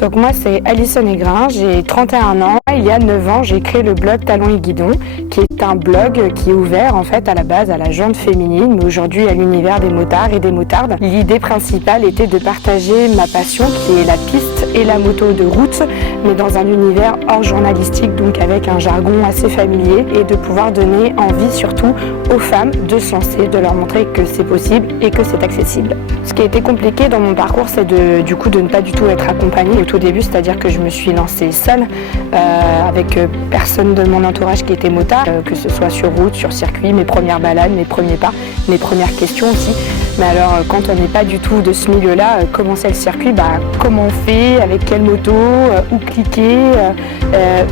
Donc moi c'est Alison Aigrin, j'ai 31 ans. Il y a 9 ans, j'ai créé le blog Talons et Guidons, qui est un blog qui est ouvert en fait à la base à la jante féminine, mais aujourd'hui à l'univers des motards et des motardes. L'idée principale était de partager ma passion qui est la piste et la moto de route, mais dans un univers hors journalistique, donc avec un jargon assez familier, et de pouvoir donner envie surtout aux femmes de se lancer, de leur montrer que c'est possible et que c'est accessible. Ce qui a été compliqué dans mon parcours, c'est de ne pas du tout être accompagnée au tout début, c'est-à-dire que je me suis lancée seule, avec personne de mon entourage qui était motard, que ce soit sur route, sur circuit, mes premières balades, mes premiers pas, mes premières questions aussi. Mais alors quand on n'est pas du tout de ce milieu-là, comment c'est le circuit, comment on fait, avec quelle moto, où cliquer,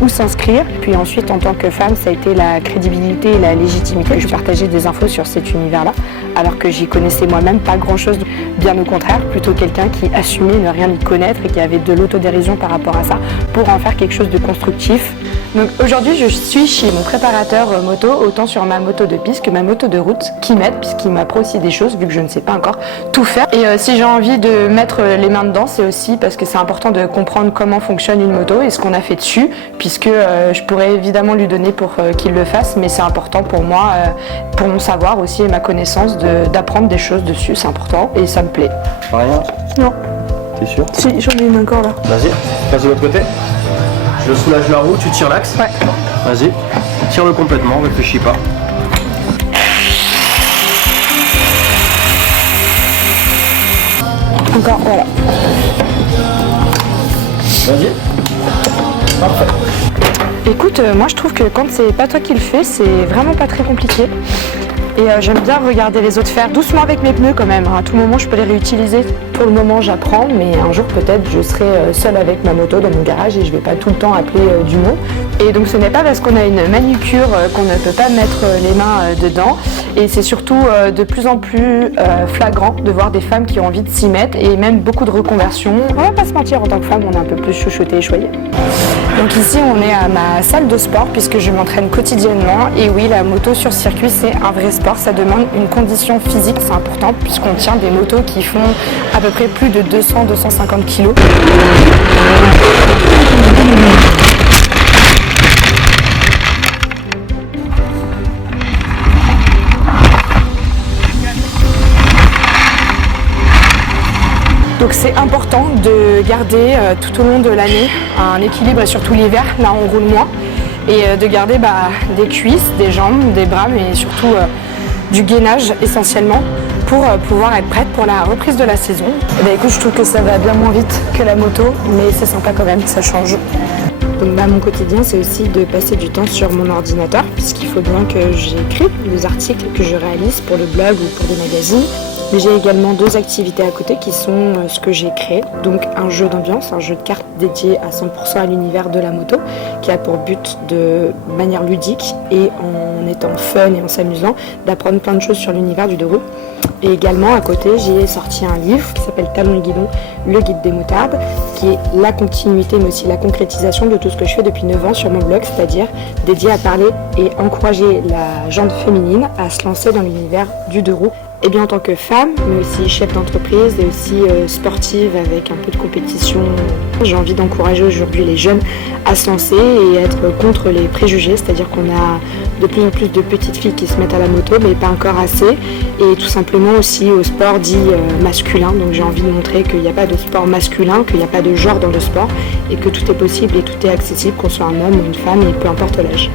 où s'inscrire. Puis ensuite en tant que femme, ça a été la crédibilité et la légitimité. Je partageais des infos sur cet univers-là, alors que j'y connaissais moi-même pas grand-chose. Bien au contraire, plutôt quelqu'un qui assumait ne rien y connaître et qui avait de l'autodérision par rapport à ça pour en faire quelque chose de constructif. Donc aujourd'hui, je suis chez mon préparateur moto, autant sur ma moto de piste que ma moto de route, qui m'aide puisqu'il m'apprend aussi des choses vu que je ne sais pas encore tout faire. Et si j'ai envie de mettre les mains dedans, c'est aussi parce que c'est important de comprendre comment fonctionne une moto et ce qu'on a fait dessus, puisque je pourrais évidemment lui donner pour qu'il le fasse, mais c'est important pour moi, pour mon savoir aussi et ma connaissance, d'apprendre des choses dessus, c'est important et ça me plaît. Rien? Non. T'es sûr? Si, j'en ai une encore là. Vas-y, passe de l'autre côté. Je soulage la roue, tu tires l'axe. Ouais. Vas-y, tire-le complètement, réfléchis pas. Encore, voilà. Vas-y. Parfait. Écoute, moi je trouve que quand c'est pas toi qui le fais, c'est vraiment pas très compliqué. Et j'aime bien regarder les autres faire doucement avec mes pneus quand même. À tout moment, je peux les réutiliser. Pour le moment, j'apprends, mais un jour peut-être je serai seule avec ma moto dans mon garage et je vais pas tout le temps appeler du monde. Et donc ce n'est pas parce qu'on a une manucure qu'on ne peut pas mettre les mains dedans. Et c'est surtout de plus en plus flagrant de voir des femmes qui ont envie de s'y mettre et même beaucoup de reconversions. On va pas se mentir, en tant que femme, on est un peu plus chouchoutée et choyée. Donc ici, on est à ma salle de sport puisque je m'entraîne quotidiennement. Et oui, la moto sur circuit, c'est un vrai sport. Ça demande une condition physique, c'est important puisqu'on tient des motos qui font à peu près plus de 200-250 kg. Donc c'est important de garder tout au long de l'année un équilibre et surtout l'hiver, là on roule moins, et de garder des cuisses, des jambes, des bras, mais surtout du gainage essentiellement pour pouvoir être prête pour la reprise de la saison. Et écoute, je trouve que ça va bien moins vite que la moto, mais c'est sympa quand même, ça change. Donc mon quotidien, c'est aussi de passer du temps sur mon ordinateur, puisqu'il faut bien que j'écrive les articles que je réalise pour le blog ou pour des magazines. Mais j'ai également 2 activités à côté qui sont ce que j'ai créé. Donc un jeu d'ambiance, un jeu de cartes dédié à 100% à l'univers de la moto, qui a pour but de manière ludique et en étant fun et en s'amusant, d'apprendre plein de choses sur l'univers du deux roues. Et également à côté, j'ai sorti un livre qui s'appelle Talons et Guidons, le guide des motardes, qui est la continuité mais aussi la concrétisation de tout ce que je fais depuis 9 ans sur mon blog, c'est-à-dire dédié à parler et encourager la jante féminine à se lancer dans l'univers du deux roues. Et bien en tant que femme, mais aussi chef d'entreprise et aussi sportive avec un peu de compétition, j'ai envie d'encourager aujourd'hui les jeunes à se lancer et être contre les préjugés, c'est-à-dire qu'on a de plus en plus de petites filles qui se mettent à la moto, mais pas encore assez, et tout simplement aussi au sport dit masculin. Donc j'ai envie de montrer qu'il n'y a pas de sport masculin, qu'il n'y a pas de genre dans le sport, et que tout est possible et tout est accessible, qu'on soit un homme ou une femme, et peu importe l'âge.